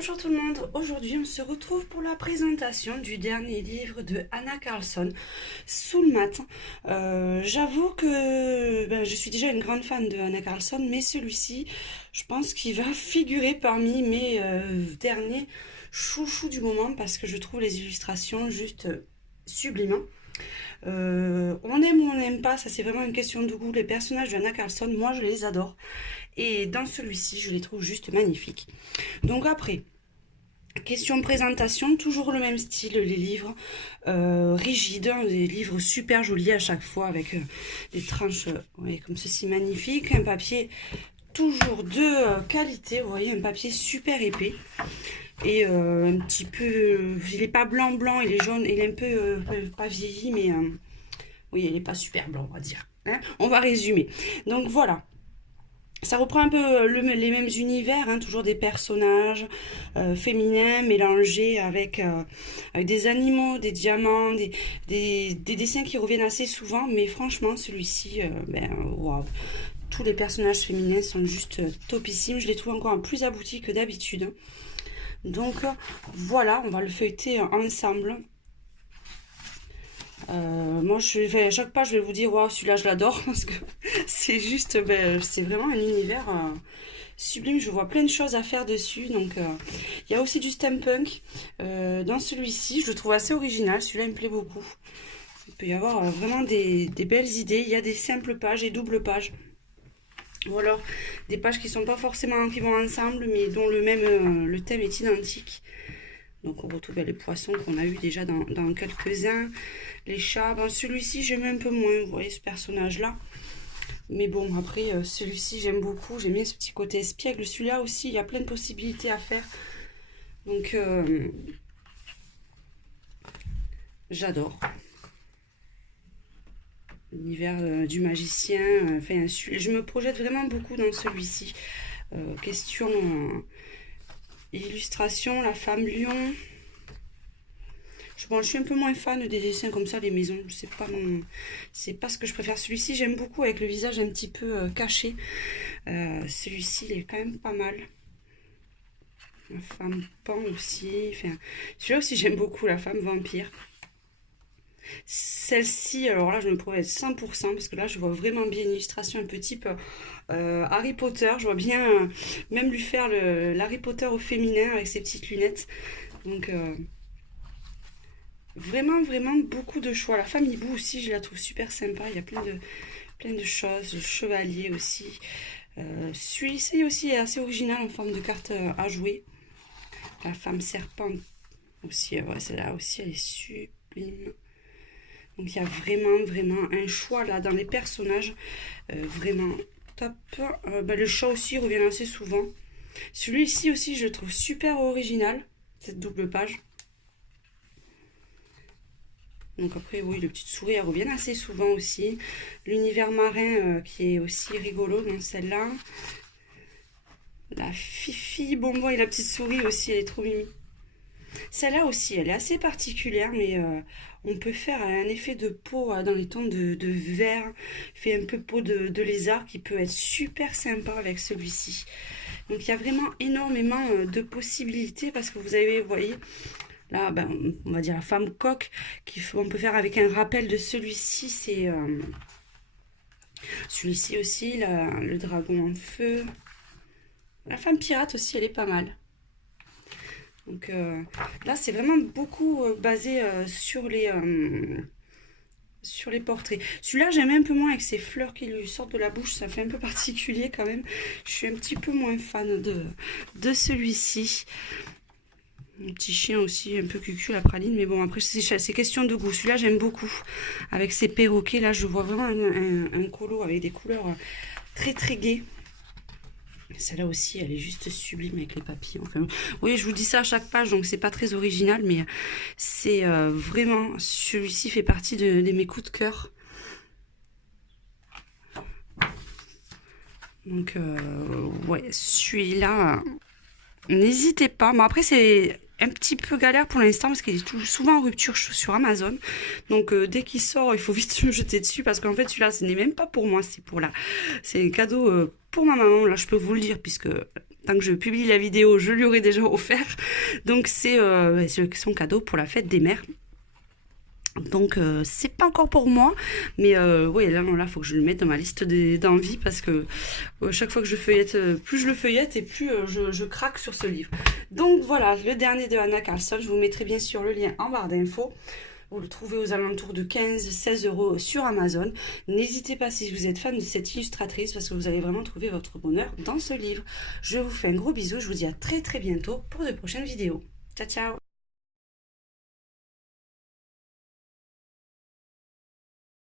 Bonjour tout le monde, aujourd'hui on se retrouve pour la présentation du dernier livre de Hanna Karlzon, Sous le mat. J'avoue que je suis déjà une grande fan de Hanna Karlzon, mais celui-ci, je pense qu'il va figurer parmi mes derniers chouchous du moment parce que je trouve les illustrations juste sublimes. On aime ou on n'aime pas, ça c'est vraiment une question de goût. Les personnages de Hanna Karlzon, moi je les adore. Et dans celui-ci, je les trouve juste magnifiques. Donc après, question présentation, toujours le même style, les livres rigides, des livres super jolis à chaque fois avec des tranches comme ceci magnifiques, un papier toujours de qualité, vous voyez, un papier super épais et un petit peu, il n'est pas blanc blanc, il est jaune, il est un peu pas vieilli, mais oui, il n'est pas super blanc, on va dire. Hein, on va résumer. Donc voilà. Ça reprend un peu les mêmes univers, hein, toujours des personnages féminins mélangés avec des animaux, des diamants, des dessins qui reviennent assez souvent. Mais franchement, celui-ci, wow. Tous les personnages féminins sont juste topissimes. Je les trouve encore plus aboutis que d'habitude. Donc voilà, on va le feuilleter ensemble. Moi, à chaque page, je vais vous dire, waouh, celui-là, je l'adore parce que c'est juste, c'est vraiment un univers sublime. Je vois plein de choses à faire dessus. Donc, il y a aussi du steampunk dans celui-ci. Je le trouve assez original. Celui-là, il me plaît beaucoup. Il peut y avoir vraiment des belles idées. Il y a des simples pages et doubles pages. Ou alors des pages qui sont pas forcément qui vont ensemble, mais dont le thème est identique. Donc on retrouve les poissons qu'on a eu déjà dans quelques-uns. Les chats. Bon, celui-ci j'aime un peu moins, vous voyez ce personnage-là. Mais bon, après celui-ci j'aime beaucoup. J'aime bien ce petit côté espiègle. Celui-là aussi, il y a plein de possibilités à faire. Donc j'adore. L'univers du magicien. Enfin, je me projette vraiment beaucoup dans celui-ci. Question illustration, la femme lion. Je suis un peu moins fan des dessins comme ça, les maisons. C'est pas ce que je préfère. Celui-ci, j'aime beaucoup avec le visage un petit peu caché. Celui-ci, il est quand même pas mal. La femme pan aussi. Enfin, celui-là aussi, j'aime beaucoup, la femme vampire. Celle-ci, alors là, je me projette 100% parce que là, je vois vraiment bien une illustration un peu type Harry Potter. Je vois bien même lui faire l'Harry Potter au féminin avec ses petites lunettes. Donc, vraiment, vraiment beaucoup de choix. La femme hibou aussi, je la trouve super sympa. Il y a plein de choses. Le chevalier aussi. Celui-ci aussi est assez original en forme de carte à jouer. La femme serpent aussi, ouais, celle-là aussi, elle est sublime. Donc il y a vraiment, vraiment un choix là dans les personnages. Vraiment top. Le chat aussi revient assez souvent. Celui-ci aussi, je le trouve super original. Cette double page. Donc après, oui, le petite souris, elle revient assez souvent aussi. L'univers marin qui est aussi rigolo dans celle-là. La Fifi bonbon et la petite souris aussi, elle est trop mimi. Celle-là aussi, elle est assez particulière, mais on peut faire un effet de peau dans les tons de vert, fait un peu peau de lézard qui peut être super sympa avec celui-ci. Donc il y a vraiment énormément de possibilités parce que vous avez, vous voyez, là, on va dire la femme coque on peut faire avec un rappel de celui-ci. C'est celui-ci aussi, le dragon en feu. La femme pirate aussi, elle est pas mal. Donc là, c'est vraiment beaucoup basé sur les portraits. Celui-là, j'aime un peu moins avec ces fleurs qui lui sortent de la bouche. Ça fait un peu particulier quand même. Je suis un petit peu moins fan de celui-ci. Un petit chien aussi, un peu cucu, la praline. Mais bon, après, c'est question de goût. Celui-là, j'aime beaucoup. Avec ces perroquets, là, je vois vraiment un colo avec des couleurs très, très gaies. Celle-là aussi, elle est juste sublime avec les papillons. Enfin, oui, je vous dis ça à chaque page, donc c'est pas très original, mais c'est vraiment... Celui-ci fait partie de mes coups de cœur. Donc, ouais, celui-là, n'hésitez pas. Bon, après, c'est un petit peu galère pour l'instant parce qu'il est souvent en rupture sur Amazon. Donc, dès qu'il sort, il faut vite se jeter dessus parce qu'en fait, celui-là, ce n'est même pas pour moi, c'est un cadeau pour ma maman. Là, je peux vous le dire puisque tant que je publie la vidéo, je lui aurai déjà offert. Donc c'est son cadeau pour la fête des mères. Donc c'est pas encore pour moi, mais oui, là faut que je le mette dans ma liste d'envies parce que chaque fois que je feuillette, plus je le feuillette et plus je craque sur ce livre. Donc voilà, le dernier de Anna Carlson, je vous mettrai bien sûr le lien en barre d'infos. Vous le trouvez aux alentours de 15-16 € sur Amazon. N'hésitez pas si vous êtes fan de cette illustratrice parce que vous allez vraiment trouver votre bonheur dans ce livre. Je vous fais un gros bisou, je vous dis à très bientôt pour de prochaines vidéos. Ciao ciao.